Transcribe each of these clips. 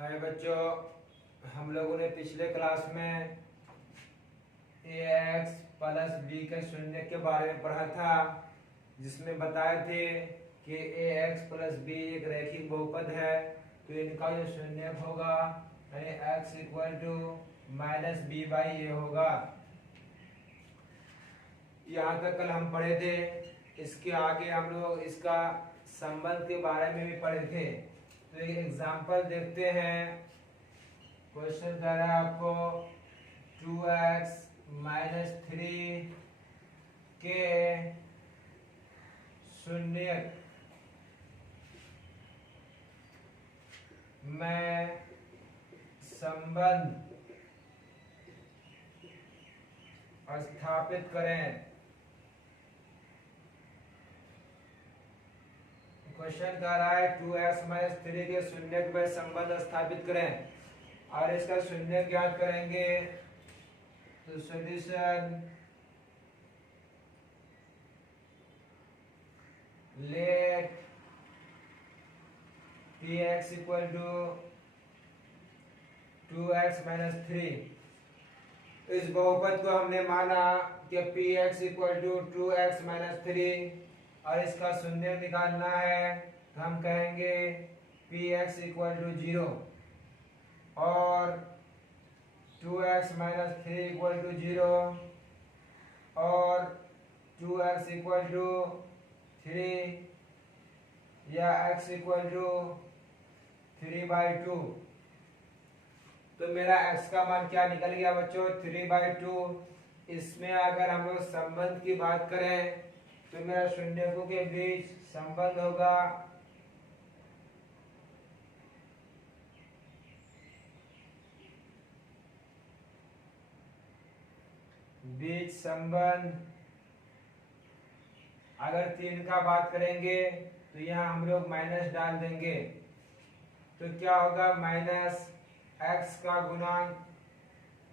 हाय बच्चों, हम लोगों ने पिछले क्लास में ax प्लस b के शून्य के बारे में पढ़ा था, जिसमें बताए थे कि ax प्लस b एक रैखिक बहुपद है। तो इनका जो शून्य होगा यानी x equal to minus B by a होगा। यहाँ तक कल हम पढ़े थे। इसके आगे हम लोग इसका संबंध के बारे में भी पढ़े थे। तो एक एग्जांपल देखते हैं। क्वेश्चन कह रहा है आपको 2x माइनस 3 के शून्य में संबंध स्थापित करें। क्वेश्चन कह रहा है 2x माइनस 3 के शून्य में संबंध स्थापित करें और इसका शून्य ज्ञात करेंगे। तो solution let px equal to 2x minus 3। इस बहुपद को हमने माना कि px equal to 2x minus 3 और इसका शून्य निकालना है। तो हम कहेंगे px इक्वल टू 0 और 2x माइनस 3 इक्वल टू 0 और 2x इक्वल टू 3 या x इक्वल टू 3/2। तो मेरा x का मान क्या निकल गया बच्चों? 3/2। इसमें अगर हम लोग संबंध की बात करें तो मेरा शून्यकों के बीच संबंध होगा बीच संबंध। अगर 3 का बात करेंगे तो यहाँ हम लोग माइनस डाल देंगे। तो क्या होगा? माइनस x का गुणांक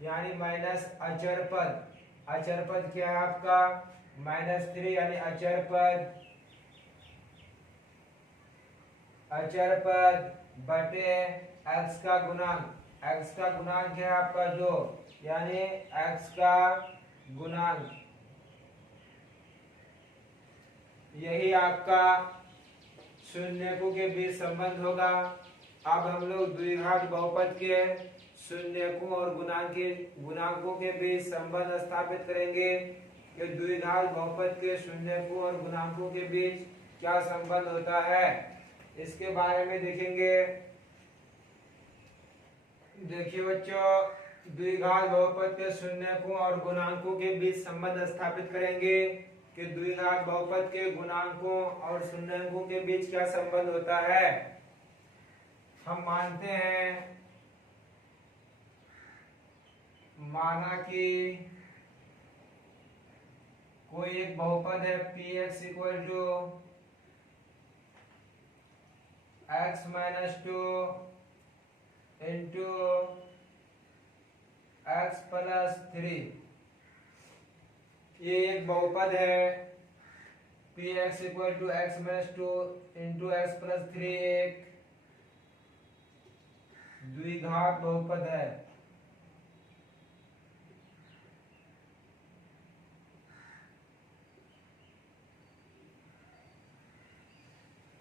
यानी माइनस अचर पद। अचर पद क्या है आपका? -3 यानी अचर पद। अचर पद बटे x का गुणांक। x का गुणांक क्या है आपका? 2 यानी x का गुणांक। यही आपका शून्यकों के बीच संबंध होगा। अब हम लोग द्विघात बहुपद के शून्यकों और गुणांकों के बीच संबंध स्थापित करेंगे कि द्विघात बहुपद के शून्यकों और गुणांकों के बीच क्या संबंध होता है, इसके बारे में देखेंगे। देखिए बच्चों, द्विघात बहुपद के शून्यकों और गुणांकों के बीच संबंध स्थापित करेंगे कि द्विघात बहुपद के गुणांकों और शून्यकों के बीच क्या संबंध होता है। हम मानते हैं, माना कि कोई एक बहुपद है px equal to x minus 2 into x plus 3। ये एक बहुपद है px equal to x minus 2 into x plus 3 एक द्विघात बहुपद है।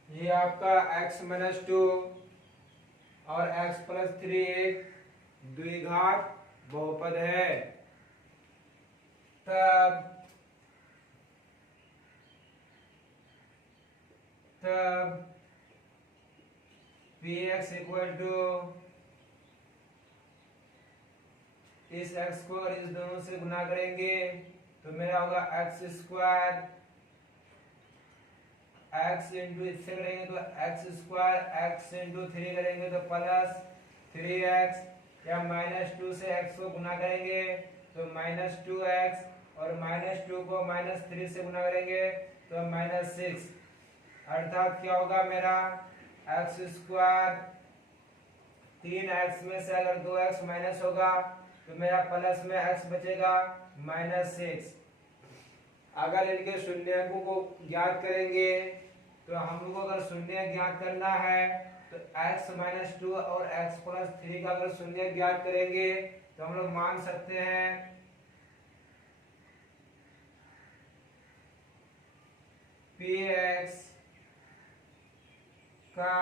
ये आपका x माइनस 2 और x प्लस 3 एक द्विघात बहुपद है। तब px इक्वल टू इस x को और इस दोनों से गुना करेंगे तो मेरा होगा x स्क्वायर। x इंटू इससे करेंगे तो x स्क्वायर, x इंटू 3 करेंगे तो प्लस 3x या -2 से x को गुना करेंगे तो -2x और -2 को -3 से गुना करेंगे तो -6। अर्थात क्या होगा मेरा? x स्क्वायर 3x में से अगर 2x माइनस होगा तो मेरा प्लस में x बचेगा -6। अगर इनके शून्यकों को ज्ञात करेंगे तो हम लोग को अगर शून्य ज्ञात करना है तो x-2 और x+3 का अगर शून्य ज्ञात करेंगे तो हम लोग मान सकते हैं px का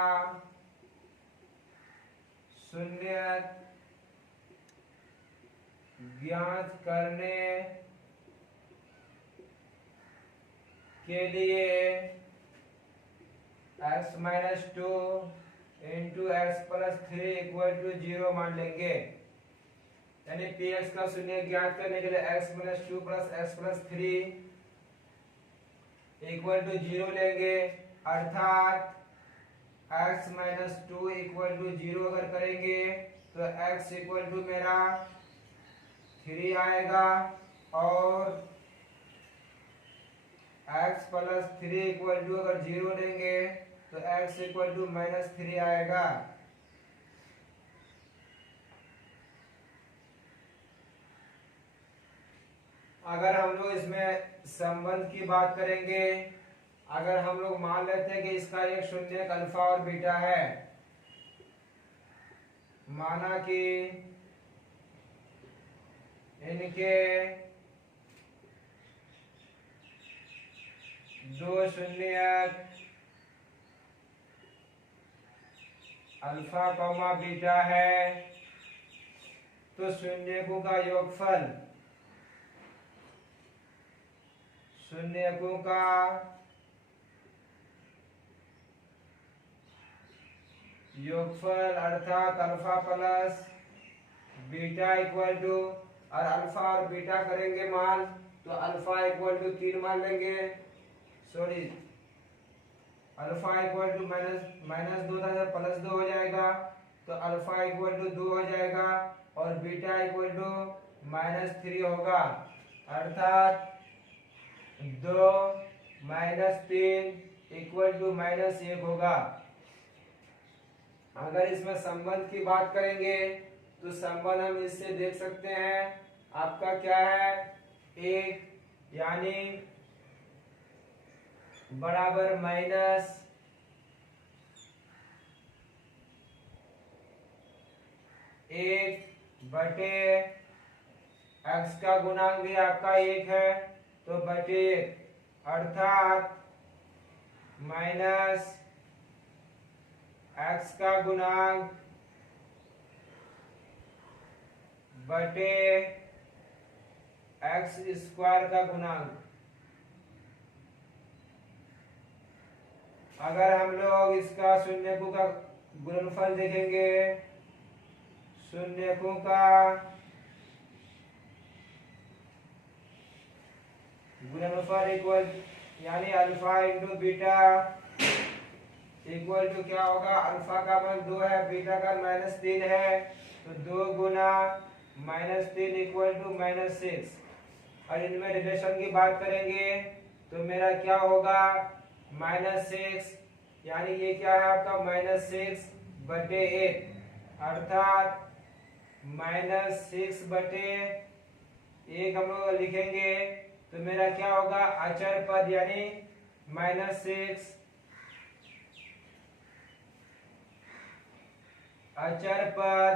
शून्य ज्ञात करने के लिए x-2 into x+3 equal to 0 मान लेंगे। यानी px का शून्य ज्ञात करने के लिए x-2 plus x+3 equal to 0 लेंगे, अर्थात x-2 इक्वल टू 0 अगर करेंगे तो x इक्वल टू मेरा 3 आएगा और x+3 इक्वल टू अगर 0 लेंगे तो x इक्वल टू -3 आएगा। अगर हम लोग इसमें संबंध की बात करेंगे, अगर हम लोग मान लेते हैं कि इसका एक शून्य अल्फा और बीटा है, माना कि इनके दो शून्य अल्फा कॉमा बीटा है, तो शून्यकों का योगफल शून्यकों का योगफल अर्थात alpha plus beta equal to, और अल्फा और बीटा करेंगे मान तो अल्फा इक्वल टू 3 मान लेंगे, सॉरी अल्फा इक्वल टू -2 था +2 हो जाएगा, तो अल्फा इक्वल टू 2 हो जाएगा और बीटा इक्वल टू -3 होगा, अर्थात 2 -3 इक्वल टू -1 होगा। अगर इसमें संबंध की बात करेंगे तो संबंध हम इससे देख सकते हैं, आपका क्या है 1 यानी बराबर -1 बटे x का गुणांक भी आपका 1 है तो बटे 1, अर्थात -x का गुणांक बटे x² का गुणांक। अगर हम लोग इसका शून्यकों का गुणनफल देखेंगे, शून्यकों का गुणनफल इक्वल यानी alpha into beta equal to क्या होगा, अल्फा का मान 2 है, बीटा का -3 है, तो 2 गुना -3 इक्वल टू -6। और इनमें रिलेशन की बात करेंगे तो मेरा क्या होगा -6, यानी ये क्या है आपका -6 बटे 1, अर्थात -6 बटे 1 हम लोग लिखेंगे तो मेरा क्या होगा अचर पद यानी -6 अचर पद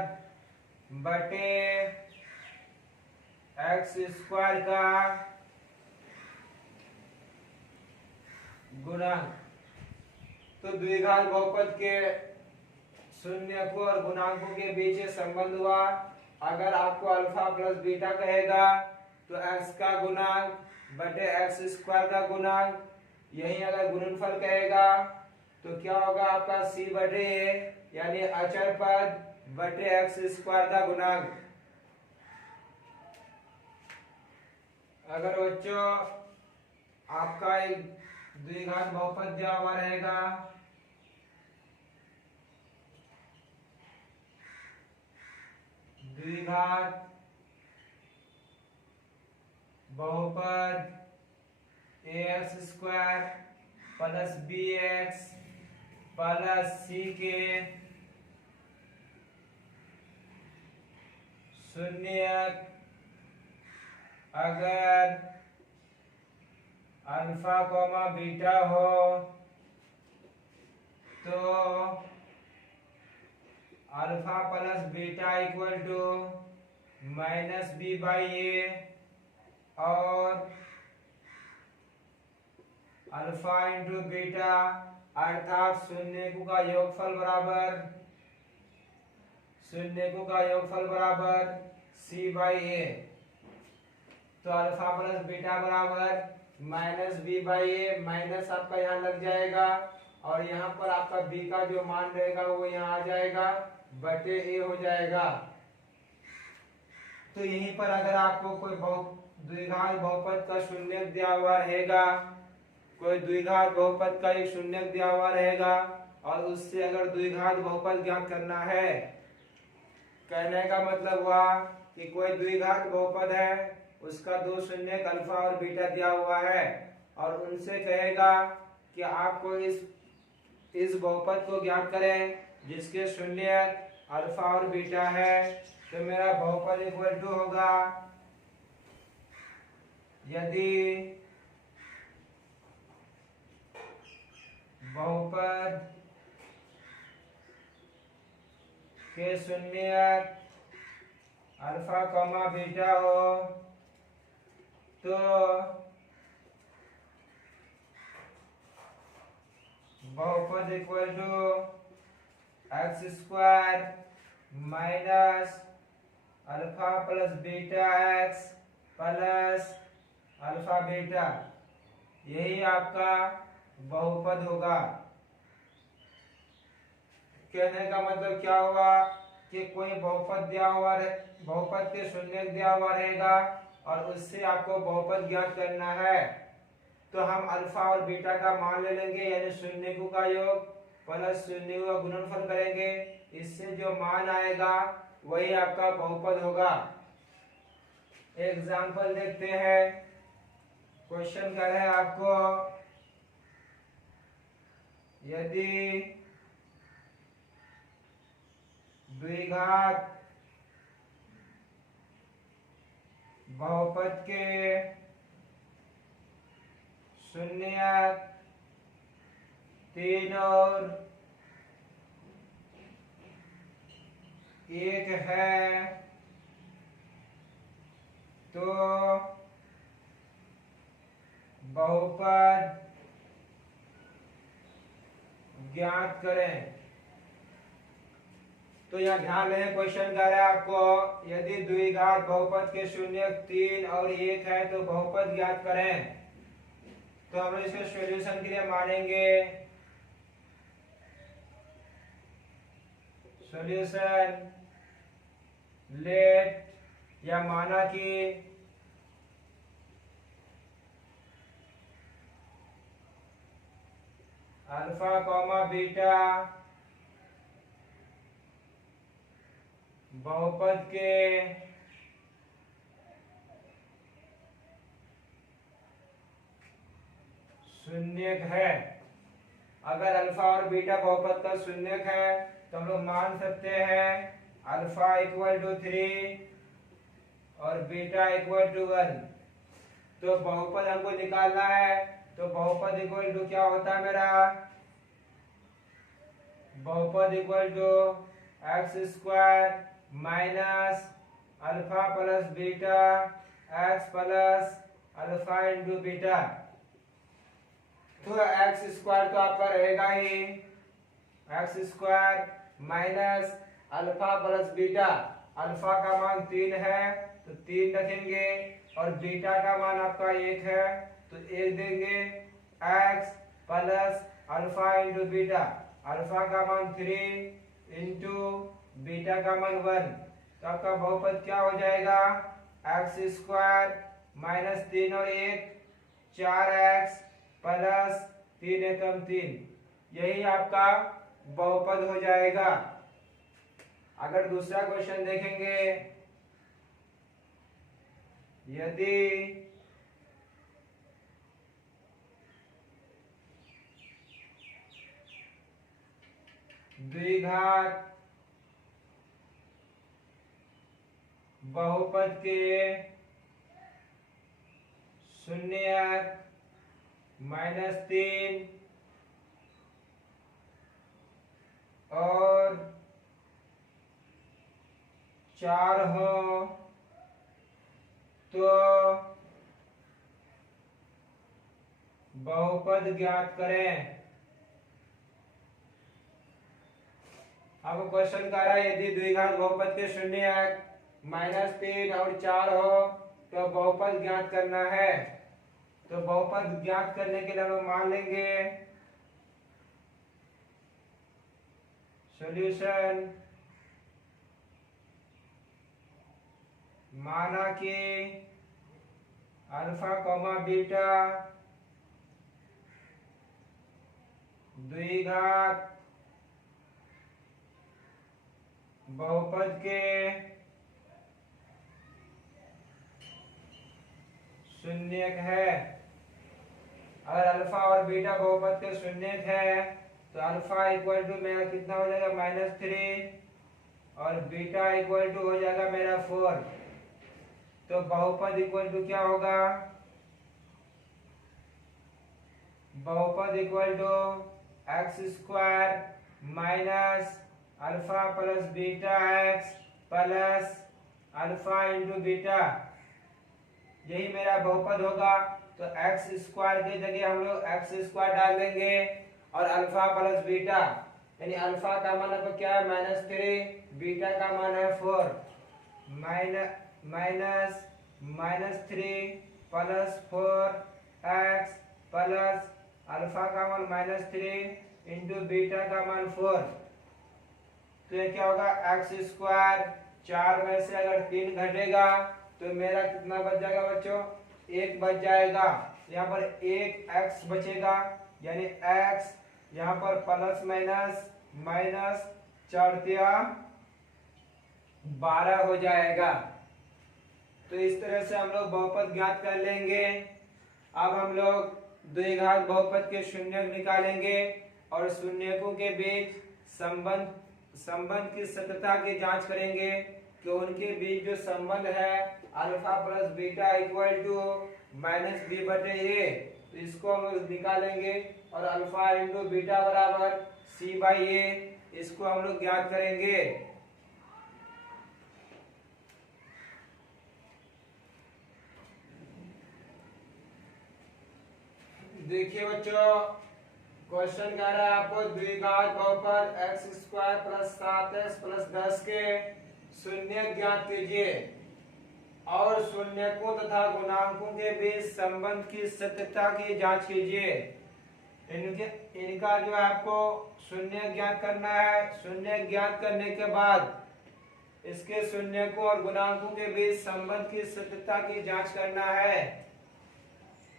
बटे x² का गुणांक। तो द्विघात बहुपद के शून्यकों और गुणांकों के बीच संबंध हुआ। अगर आपको अल्फा प्लस बीटा कहेगा तो x का गुणांक बटे x² का गुणांक, यही अगर गुणनफल कहेगा तो क्या होगा आपका c बटे a यानी अचर पद बटे x² का गुणांक। अगर बच्चों आपका एक द्विघात बहुपद दिया हुआ रहेगा, द्विघात बहुपद ax² plus bx plus c के शून्यक अगर अल्फा कॉमा बीटा हो तो alpha plus beta equal to minus B by a और अल्फा इंटू बीटा अर्थात शून्यकों का योगफल बराबर सी बाई ए। तो अल्फा प्लस बीटा बराबर minus B by A, minus आपका यहाँ लग जाएगा और यहाँ पर आपका बी का जो मान रहेगा वो यहाँ आ जाएगा बटे ए हो जाएगा। तो यहीं पर अगर आपको कोई द्विघात बहुपद का शून्यक दिया हुआ रहेगा, कोई द्विघात बहुपद का एक शून्यक दिया हुआ रहेगा और उससे अगर द्विघात बहुपद ज्ञात करना है, कहने का मतलब हुआ कि कोई द्विघात बहुपद है, उसका दो शून्यक अल्फा और बीटा दिया हुआ है और उनसे कहेगा कि आपको इस बहुपद को ज्ञात करें जिसके शून्यक अल्फा और बीटा है। तो मेरा बहुपद इक्वल टू होगा, यदि बहुपद के शून्यक अल्फा कॉमा बीटा हो तो बहुपद equal to x square minus alpha plus beta x plus alpha beta, यही आपका बहुपद होगा। कहने का मतलब क्या हुआ कि कोई बहुपद दिया हुआ बहुपद के शून्यक दिया हुआ रहेगा और उससे आपको बहुपद ज्ञात करना है। तो हम अल्फा और बीटा का मान ले लेंगे, यानी शून्यकों का योग प्लस शून्यों का गुणनफल करेंगे, इससे जो मान आएगा वही आपका बहुपद होगा। एग्जाम्पल देखते हैं। क्वेश्चन कर रहे हैं आपको, यदि द्विघात बहुपद के शून्यक 3 और 1 है तो बहुपद ज्ञात करें। तो यहाँ ध्यान रहे, क्वेश्चन कर रहा है आपको, यदि द्विघात बहुपद के शून्यक 3 और 1 है तो बहुपद ज्ञात करें। तो हम इसके सॉल्यूशन के लिए मानेंगे सॉल्यूशन लेट या माना कि अल्फा कॉमा बीटा बहुपद के शून्यक है। अगर अल्फा और बीटा बहुपद का शून्यक है तो हम लोग मान सकते हैं अल्फा इक्वल टू 3 और बीटा इक्वल टू 1। तो बहुपद हमको निकालना है, तो बहुपद इक्वल टू क्या होता है मेरा, बहुपद equal to x square minus alpha plus beta x plus alpha into beta. तो एक्स स्क्वायर तो आपका रहेगा ही, x square minus alpha plus beta, alpha का मान 3 है तो 3 रखेंगे और बीटा का मान आपका 1 है तो 1 देंगे, x plus alpha into beta, alpha का मान 3 इंटू बीटा का मान 1। तो आपका बहुपद क्या हो जाएगा, एक्स स्क्वायर माइनस 3 और 1 4x प्लस 3 एकम 3, यही आपका बहुपद हो जाएगा। अगर दूसरा क्वेश्चन देखेंगे, यदि द्विघात बहुपद के शून्यक -3 4 हो तो बहुपद ज्ञात करें। अब क्वेश्चन कर रहा है यदि द्विघात बहुपद के शून्य -3 और 4 हो तो बहुपद ज्ञात करना है। तो बहुपद ज्ञात करने के लिए हम लोग मान लेंगे सॉल्यूशन, माना कि अल्फा कॉमा बीटा द्विघात बहुपद के शून्यक है। अगर अल्फा और बीटा बहुपद के शून्यक है तो अल्फा इक्वल टू मेरा कितना हो जाएगा -3 और बीटा इक्वल टू हो जाएगा मेरा 4। तो बहुपद इक्वल टू क्या होगा, बहुपद equal to x² minus alpha plus beta x plus alpha into beta, यही मेरा बहुपद होगा। तो x² की जगह हम लोग x² डाल देंगे और अल्फा प्लस बीटा, यानी अल्फा का मान आपका क्या है -3, बीटा का मान है 4, minus 3 plus 4x plus alpha का मान -3 इंटू बीटा का मान 4। तो ये क्या होगा x², 4 में से अगर 3 घटेगा तो मेरा कितना बच जाएगा बच्चों, 1 बच जाएगा। यहाँ पर 1x बचेगा, यानी x यहाँ पर प्लस माइनस 4 12 हो जाएगा। तो इस तरह से हम लोग बहुपद ज्ञात कर लेंगे। अब हम लोग द्विघात बहुपद के शून्यक निकालेंगे और शून्यकों के बीच संबंध की सत्यता की जांच करेंगे कि उनके बीच जो संबंध है alpha plus beta equal to -b/a, तो इसको हम लोग निकालेंगे और अल्फा इंटू बीटा बराबर c/a, इसको हम लोग ज्ञात करेंगे। देखिए बच्चों, क्वेश्चन कह रहा है आपको द्विघात बहुपद x² प्लस 7x प्लस 10 के शून्यक ज्ञात कीजिए और शून्यकों तथा गुणांकों के बीच संबंध की सत्यता की जांच कीजिए। इनका जो है आपको शून्यक ज्ञात करना है। शून्यक ज्ञात करने के बाद इसके शून्यकों और गुणांकों के बीच संबंध की सत्यता की जांच करना है।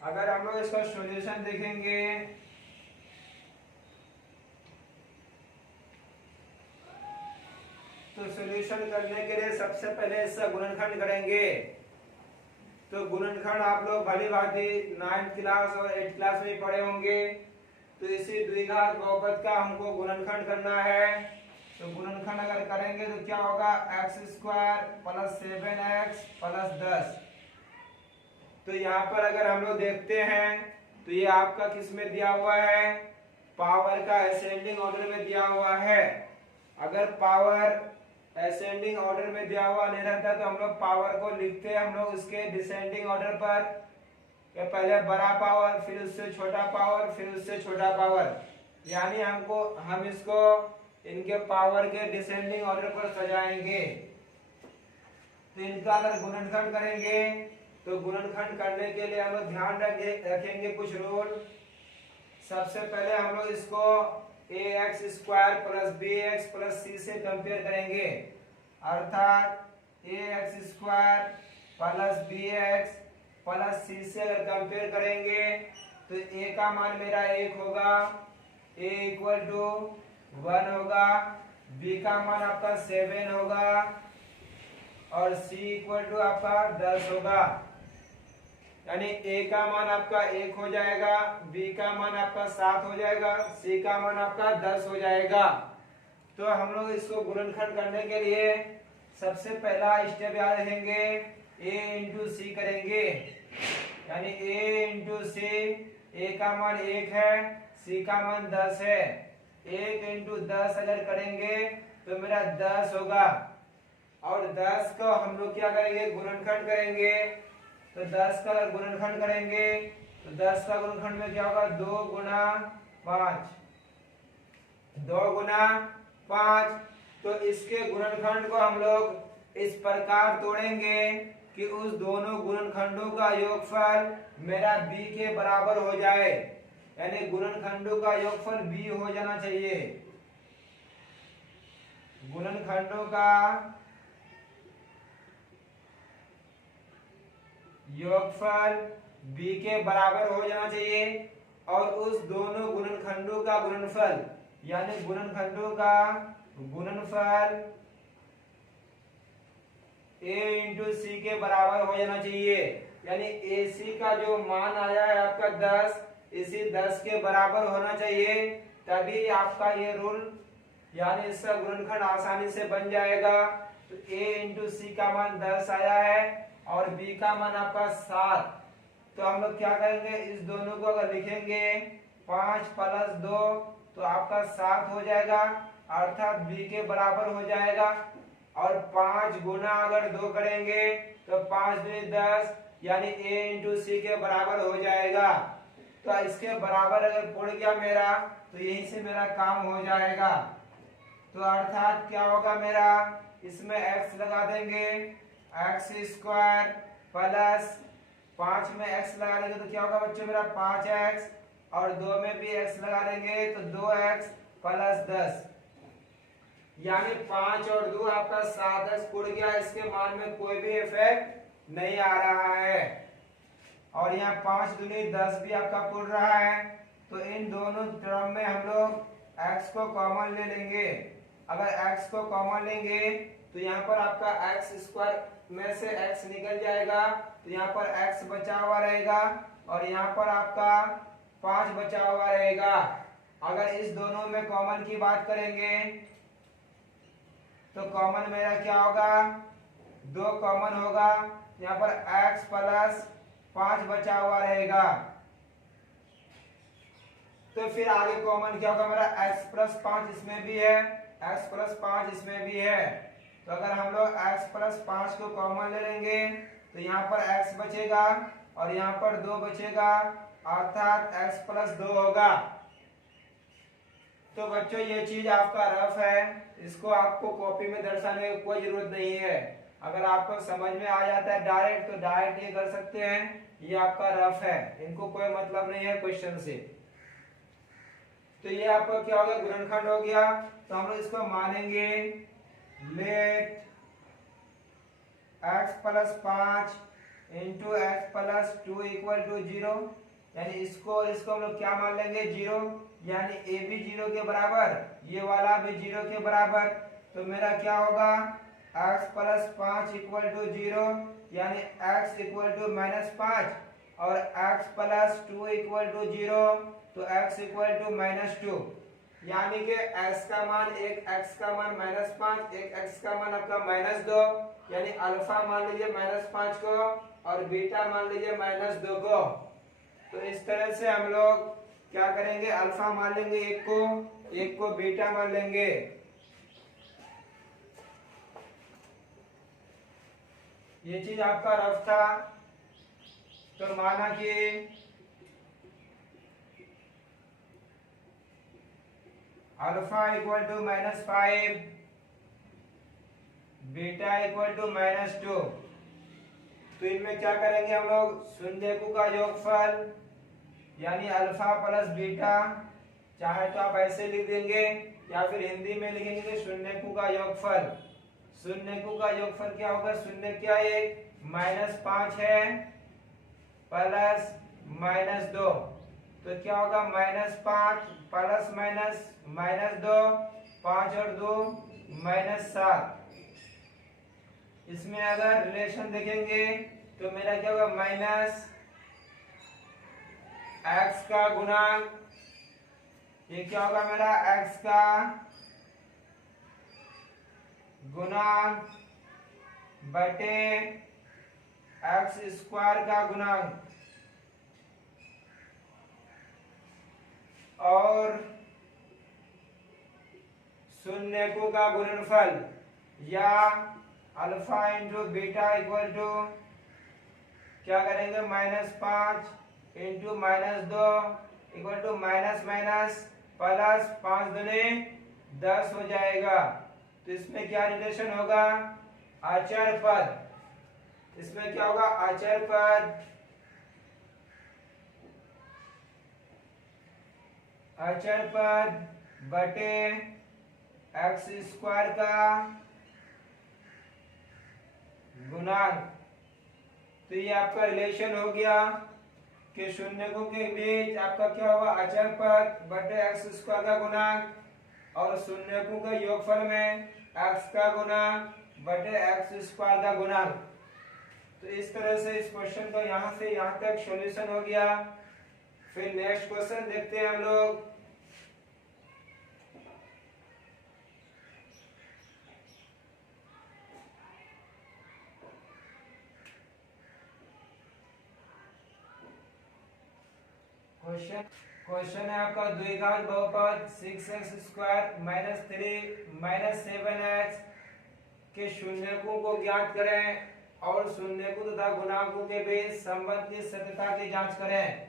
अगर हम लोग इसका सॉल्यूशन देखेंगे तो सॉल्यूशन करने के लिए सबसे पहले इसका गुणनखंड करेंगे। तो गुणनखंड आप लोग भली भांति 9th क्लास और 8th क्लास में पढ़े होंगे। तो इसी द्विघात बहुपद का हमको गुणनखंड करना है। तो गुणनखंड अगर करेंगे तो क्या होगा, x² प्लस 7x प्लस 10। तो यहाँ पर अगर हम लोग देखते हैं तो ये आपका किस में दिया हुआ है, पावर का असेंडिंग ऑर्डर में दिया हुआ है। अगर पावर असेंडिंग ऑर्डर में दिया हुआ नहीं रहता तो हम लोग पावर को लिखते हैं हम लोग इसके डिसेंडिंग ऑर्डर पर, कि पहले बड़ा पावर फिर उससे छोटा पावर फिर उससे छोटा पावर, यानी हम इसको इनके पावर के डिसेंडिंग ऑर्डर पर सजाएंगे। तो इनका अगर गुणनखंड करेंगे तो गुणनखंड करने के लिए हम लोग ध्यान रखेंगे कुछ रूल। सबसे पहले हम लोग इसको ax² plus bx plus c से कंपेयर करेंगे, अर्थात ax² plus bx plus c से अगर कंपेयर करेंगे तो a का मान मेरा 1 होगा, a इक्वल टू 1 होगा, b का मान आपका 7 होगा और c इक्वल टू आपका 10 होगा। यानी a का मान आपका 1 हो जाएगा, b का मान आपका 7 हो जाएगा, c का मान आपका 10 हो जाएगा। तो हम लोग इसको गुणनखंड करने के लिए सबसे पहला स्टेप याद रखेंगे, a इंटू सी करेंगे, यानी a इंटू सी, a का मान 1 है, c का मान 10 है। 1 इंटू 10 अगर करेंगे तो मेरा 10 होगा, और 10 का हम लोग क्या करेंगे, गुणनखंड करेंगे। तो 10 का अगर गुणनखंड करेंगे तो 10 का गुणनखंड में क्या होगा, 2 गुना 5, 2 गुना 5। तो इसके गुणनखंड को हम लोग इस प्रकार तोड़ेंगे कि उस दोनों गुणनखंडों का योगफल मेरा b के बराबर हो जाए, यानी गुणनखंडों का योगफल b हो जाना चाहिए। गुणनखंडों का योगफल b के बराबर हो जाना चाहिए और उस दोनों गुणनखंडों का गुणनफल यानी गुणनखंडों का गुणनफल a इंटू सी के बराबर हो जाना चाहिए। यानी AC का जो मान आया है आपका 10, इसी 10 के बराबर होना चाहिए, तभी आपका ये रूल यानी इसका गुणनखंड आसानी से बन जाएगा। तो a इंटू सी का मान 10 आया है और b का मान आपका 7। तो हम लोग क्या करेंगे, इस दोनों को अगर लिखेंगे 5 प्लस 2 तो आपका 7 हो जाएगा, अर्थात b के बराबर हो जाएगा। और 5 गुना अगर 2 करेंगे तो 5 दूनी 10 यानी a इंटू सी के बराबर हो जाएगा। तो इसके बराबर अगर पुड़ गया मेरा तो यहीं से मेरा काम हो जाएगा। तो अर्थात क्या होगा मेरा, इसमें x लगा देंगे, x स्क्वायर प्लस 5 में x लगा देंगे तो क्या होगा बच्चों मेरा 5x, और 2 में भी x लगा देंगे तो 2x प्लस 10, यानी 5 और 2 आपका 7x पुड़ गया। इसके मान में कोई भी इफेक्ट नहीं आ रहा है। और यहाँ 5 दूनी 10 भी आपका पुड़ रहा है। तो इन दोनों टर्म में हम लोग x को कॉमन ले लेंगे। अगर x को कॉमन लेंगे तो यहाँ पर आपका x स्क्वायर में से x निकल जाएगा, तो यहाँ पर x बचा हुआ रहेगा और यहाँ पर आपका 5 बचा हुआ रहेगा। अगर इस दोनों में कॉमन की बात करेंगे तो कॉमन मेरा क्या होगा, 2 कॉमन होगा, यहाँ पर x प्लस 5 बचा हुआ रहेगा। तो फिर आगे कॉमन क्या होगा मेरा, x प्लस 5 इसमें भी है, x प्लस 5 इसमें भी है। तो अगर हम लोग x प्लस 5 को कॉमन ले लेंगे तो यहाँ पर x बचेगा और यहाँ पर 2 बचेगा, अर्थात x प्लस 2 होगा। तो बच्चों ये चीज आपका रफ है, इसको आपको कॉपी में दर्शाने की कोई जरूरत नहीं है। अगर आपको समझ में आ जाता है डायरेक्ट तो डायरेक्ट ये कर सकते हैं, ये आपका रफ है, इनको कोई मतलब नहीं है क्वेश्चन से। तो ये आपका क्या हो गया, गुणनखंड हो गया। तो हम लोग इसको मानेंगे let x plus 5 into x plus 2 equal to 0, यानी इसको और इसको हम लोग क्या मान लेंगे 0, यानी a भी 0 के बराबर, ये वाला भी 0 के बराबर। तो मेरा क्या होगा, x प्लस 5 इक्वल टू 0, यानी x इक्वल टू -5 और x प्लस 2 इक्वल टू 0, तो x इक्वल टू -2, यानी कि x का मान, एक x का मान -5, एक x का मान आपका -2, यानी अल्फा मान लीजिए -5 को और बीटा मान लीजिए -2 को। तो इस तरह से हम लोग क्या करेंगे, अल्फा मान लेंगे एक को बीटा मान लेंगे। ये चीज आपका रफ था। तो माना कि alpha equal to -5, beta equal to -2, तो इनमें क्या करेंगे हम लोग, शून्यकों का योगफल यानी अल्फा प्लस बीटा, चाहे तो आप ऐसे लिख देंगे या फिर हिंदी में लिखेंगे शून्यकों का योगफल। शून्यकों का योगफल क्या होगा, शून्य क्या है, -5 है प्लस -2, तो क्या होगा -5 प्लस -2, 5 और 2 -7। इसमें अगर रिलेशन देखेंगे तो मेरा क्या होगा, माइनस x का गुणांक, ये क्या होगा मेरा x का गुणांक बटे x स्क्वायर का गुणांक, और शून्यकों का गुणनफल, या alpha into beta equal to क्या करेंगे, -5 into -2 equal to minus minus plus 5 दूनी 10 हो जाएगा। तो इसमें क्या रिलेशन होगा, अचर पद। इसमें क्या होगा, अचर पद, अचर पद बटे एक्स स्क्वायर का गुणांक। तो ये आपका रिलेशन हो गया कि शून्यकों के बीच आपका क्या होगा, अचर पद बटे एक्स स्क्वायर का गुणांक और शून्यकों के योगफल में एक्स का गुणांक बटे एक्स स्क्वायर का गुणांक। तो इस तरह से इस क्वेश्चन का यहाँ से यहाँ तक सॉल्यूशन हो गया। फिर नेक्स्ट क्वेश्चन देखते हैं हम लोग। क्वेश्चन है आपका द्विघात बहुपद 6x² - 3 - 7x के शून्यकों को ज्ञात करें और शून्यकों तथा गुणांकों के बीच संबंध की सत्यता की जांच करें।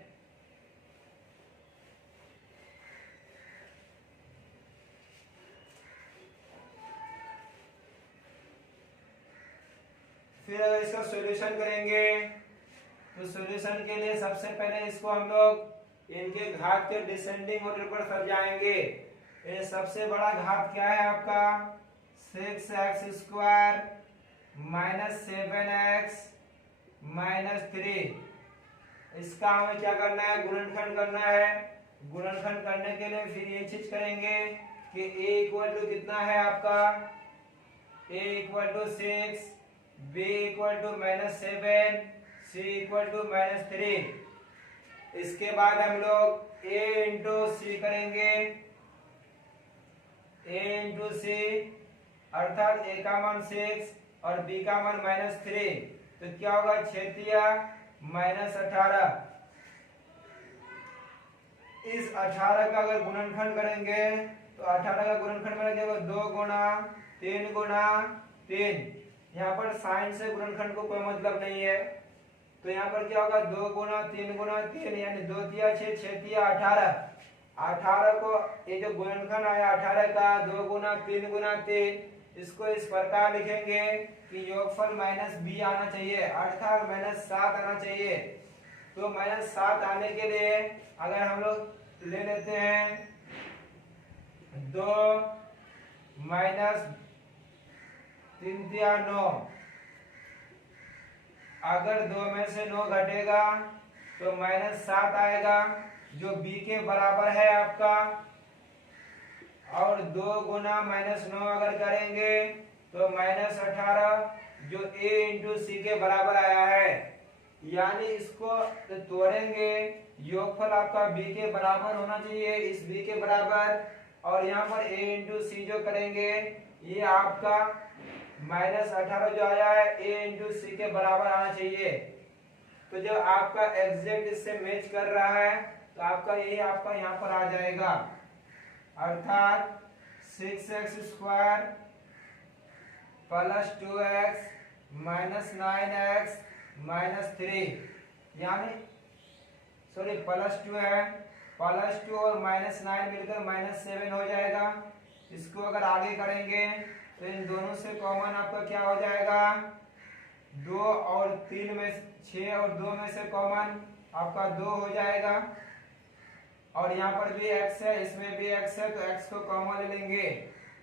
फिर अगर इसका सॉल्यूशन करेंगे तो सॉल्यूशन के लिए सबसे पहले इसको हम लोग इनके घात के डिसेंडिंग ऑर्डर पर सजाएंगे। ये सबसे बड़ा घात क्या है आपका, 6x² - 7x - 3। इसका हमें क्या करना है, गुणनखंड करना है। गुणनखंड करने के लिए फिर ये चीज करेंगे कि a इक्वल टू कितना है आपका, a equal to 6, b equal to -7, c equal to -3। इसके बाद हम लोग a इंटू सी करेंगे, a इंटू सी अर्थात a का मान 6 और b का मान -3। तो क्या होगा, 6 -18। इस 18 का अगर गुणनखंड करेंगे तो 18 का गुणनखंड में लगेगा 2 गुणा 3 गुणा 3। यहाँ पर साइन से गुणनखंड को कोई मतलब नहीं है। तो यहाँ पर क्या होगा, 2 गुणा 3 गुणा 3 यानी 2 तिया 6, 6 तिया 18। 18 को ये जो गुणनखंड आया 18 का 2 गुणा 3 गुणा 3, इसको इस प्रकार लिखेंगे कि योगफल -b आना चाहिए अर्थात -7 आना चाहिए। तो -7 आने के लिए अगर हम लोग ले लेते हैं 2 -3 तिया 9, अगर 2 में से 9 घटेगा तो -7 आएगा जो b के बराबर है आपका। और 2 गुना -9 अगर करेंगे तो -18 जो a इंटू सी के बराबर आया है। यानी इसको तोड़ेंगे, योगफल आपका b के बराबर होना चाहिए, इस b के बराबर। और यहाँ पर a इंटू सी जो करेंगे ये आपका -18 जो आया है a इंटू सी के बराबर आना चाहिए। तो जब आपका एग्जैक्ट इससे मैच कर रहा है तो आपका ये आपका यहाँ पर आ जाएगा अर्थात 6x² + 2x - 9x - 3 यानी सॉरी +2 है, +2 और -9 मिलकर -7 हो जाएगा। इसको अगर आगे करेंगे तो इन दोनों से कॉमन आपका क्या हो जाएगा, 2 और 3 में 6 और 2 में से कॉमन आपका 2 हो जाएगा। और यहाँ पर भी x है, इसमें भी x है, तो x को कॉमन ले लेंगे।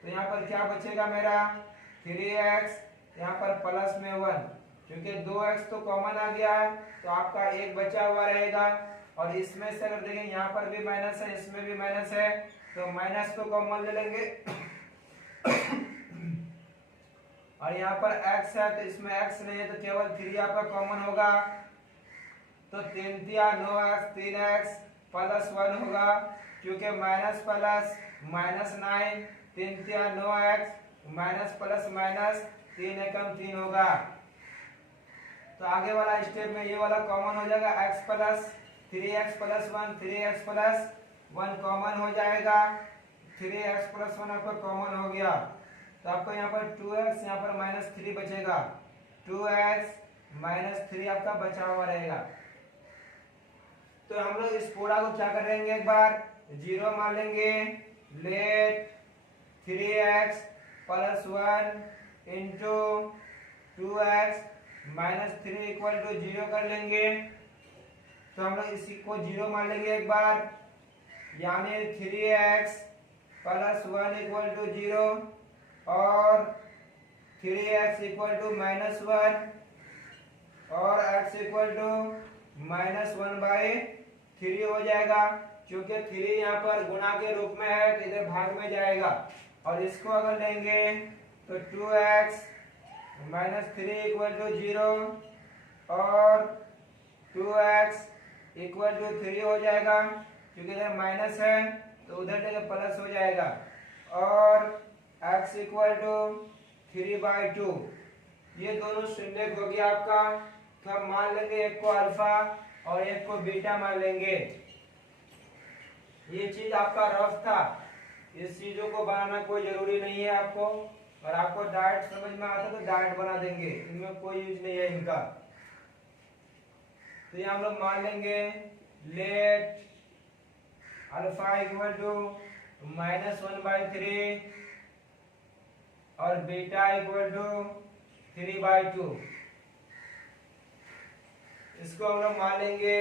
तो यहाँ पर क्या बचेगा मेरा 3x, यहाँ पर प्लस में 1, क्योंकि 2x तो कॉमन आ गया है तो आपका 1 बचा हुआ रहेगा। और इसमें से अगर देखें यहाँ पर भी माइनस है, इसमें भी माइनस है, तो माइनस को कॉमन ले लेंगे। और यहाँ पर x है तो इसमें x नहीं है तो केवल 3 आपका कॉमन होगा। तो 3 तिया 9x 3x + 1 होगा, क्योंकि माइनस प्लस -9 3 तिया 9x माइनस प्लस माइनस 3 एकम 3 होगा। तो आगे वाला स्टेप में ये वाला कॉमन हो जाएगा, x + 3x + 1 3x + 1 कॉमन हो जाएगा, 3x + 1 आपका कॉमन हो गया। तो तो आपको यहाँ पर 2x यहाँ पर -3 बचेगा। 2x -3 आपका बचा हुआ रहेगा। तो हम लोग इस पूरा को क्या करेंगे, एक बार 0 मान लेंगे। Late 3x + 1 into 2x -3 equal to 0 कर लेंगे। तो हम लोग इसी को 0 मान लेंगे एक बार, यानी 3x + 1 इक्वल टू 0 और 3x इक्वल टू -1 और x इक्वल टू -1/3 हो जाएगा। क्योंकि 3 यहाँ पर गुणा के रूप में है तो इधर भाग में जाएगा। और इसको अगर लेंगे तो 2x -3 इक्वल टू 0 और 2x इक्वल टू 3 हो जाएगा। क्योंकि इधर माइनस है तो उधर जगह प्लस हो जाएगा। और x इक्वल टू 3/2। ये दोनों शून्य हो गया आपका। तो हम मान लेंगे एक को अल्फा और एक को बीटा मान लेंगे। ये चीज आपका रफ था, इस चीजों को बनाना कोई जरूरी नहीं है आपको। और आपको डायरेक्ट समझ में आता तो डायरेक्ट बना देंगे, इनमें कोई यूज नहीं है इनका। तो ये हम लोग मान लेंगे लेट अल्फा इक्वल टू -1/3 और बीटा इक्वल टू 3/2। इसको हम लोग मान लेंगे।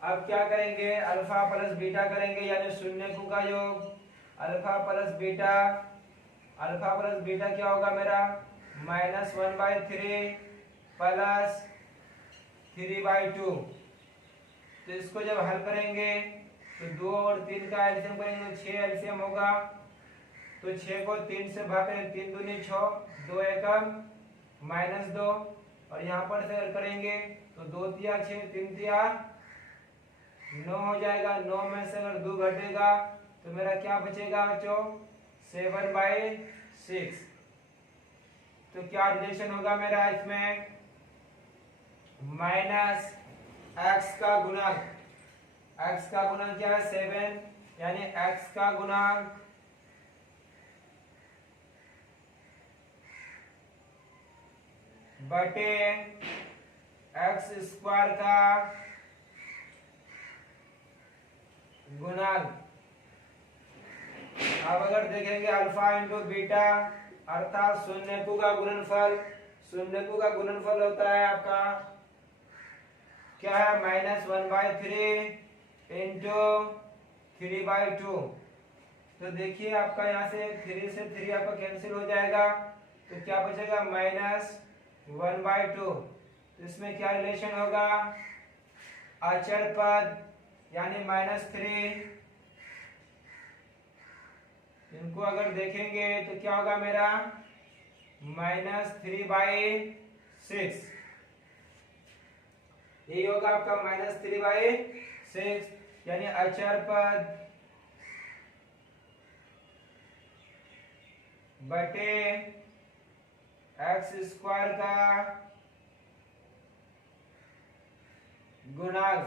अब क्या करेंगे, अल्फा प्लस बीटा करेंगे, यानी शून्यकों का योग। Alpha plus beta, alpha plus beta क्या होगा मेरा, -1/3 प्लस 3/2। तो इसको जब हल करेंगे तो 2 और 3 का एलसीएम करेंगे, 6 एलसीएम होगा। तो 6 को 3 से भाग करें, 3 दूनी 6, 2 एकम -2। और यहाँ पर से अगर करेंगे तो 2 तिया 6, 3 तिया 9 हो जाएगा। 9 में से अगर 2 घटेगा तो मेरा क्या बचेगा बच्चों, 7/6। तो क्या रिलेशन होगा मेरा इसमें, माइनस x का गुणक, x का गुणक क्या है 7, यानी x का गुणक बटे x² का गुणक। अब अगर देखेंगे अल्फा इंटू बीटा अर्थात शून्यकों का गुणनफल, शून्यकों का गुणनफल होता है आपका क्या है, -1/3 इंटू 3/2। तो देखिए आपका यहाँ से 3 से 3 आपका कैंसिल हो जाएगा। तो क्या बचेगा, -1/2। तो इसमें क्या रिलेशन होगा, अचर पद यानी -3। इनको अगर देखेंगे तो क्या होगा मेरा, -3/6। ये होगा आपका -3/6, यानी अचर पद बटे x² का गुणक।